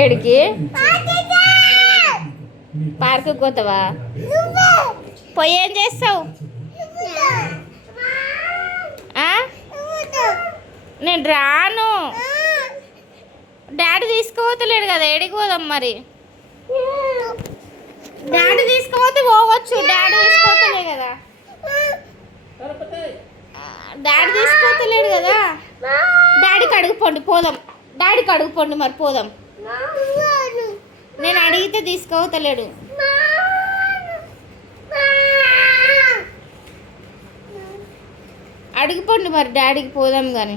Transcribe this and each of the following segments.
ఏడికి పార్కు పోతావా? పోయి ఏం చేస్తావు? నేను రాను. డాడీ తీసుకుపోతలేడు కదా, ఏడికి పోదాం మరి? డాడీ తీసుకుపోతే పోవచ్చు, డాడీ తీసుకుపోతలే కదా. డాడీ తీసుకుపోతలేడు కదా. డాడీకి అడుగుపోండి పోదాం. డాడీకి అడుగుపోండి మరి పోదాం. నేను అడిగితే తీసుకుపోతలేడు. అడిగిపోండి మరి డాడీకి పోదాం కానీ.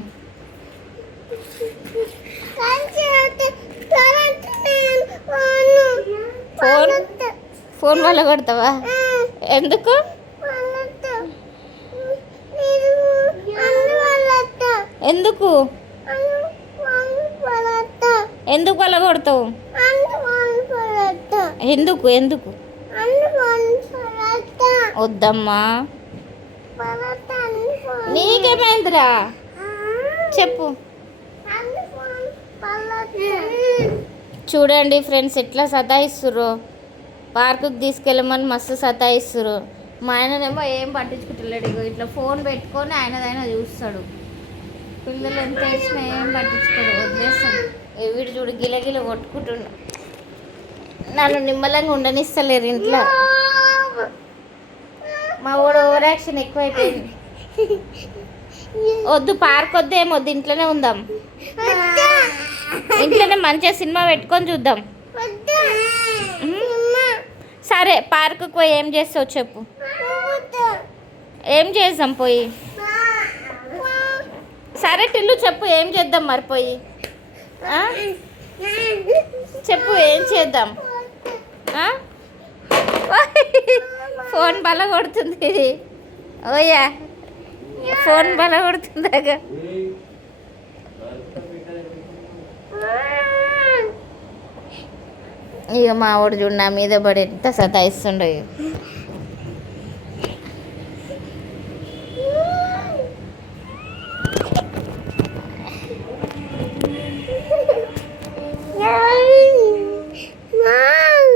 ఫోన్ ఫోన్ వల్ల కొడతావా? ఎందుకు? ఎందుకు ఎందుకు వల్ల కొడతావు? ఎందుకు ఎందుకు వద్దమ్మా. నీకేమైందిరా చెప్పు. చూడండి ఫ్రెండ్స్ ఎట్లా సతాయిస్తుర్రో. పార్కుకి తీసుకెళ్ళమని మస్తు సతాయిస్తుర్రు. మా ఆయననేమో ఏం పట్టించుకుంటలేడు. ఇగో ఇట్లా ఫోన్ పెట్టుకొని ఆయనదైనా చూస్తాడు. పిల్లలు ఎంత వేసినా ఏం పట్టించుకోడు, వదిలేస్తాడు. వీడు చూడు గిలగిల కొట్టుకుంటుండు. నన్ను నిమ్మలంగా ఉండనిస్తలేరు ఇంట్లో. మా వాడు ఓవర్ యాక్షన్ ఎక్కువైపోయింది. వద్దు పార్క్ వద్దు, ఏమొద్దు, ఇంట్లోనే ఉందాం. ఇంట్లోనే మంచిగా సినిమా పెట్టుకొని చూద్దాం. సరే పార్కుకి పోయి ఏం చేస్తావు చెప్పు. ఏం చేద్దాం పోయి? సరే టిల్లు చెప్పు ఏం చేద్దాం మరి పోయి? చెప్పు ఏం చేద్దాం? ఫోన్ బల కొడుతుంది ఇది. ఓయ్యా ఫోన్ బల కొడుతుందాగా. ఇక మా వాడు చూడు నా మీద పడి ఎంత సతాయిస్తుండో.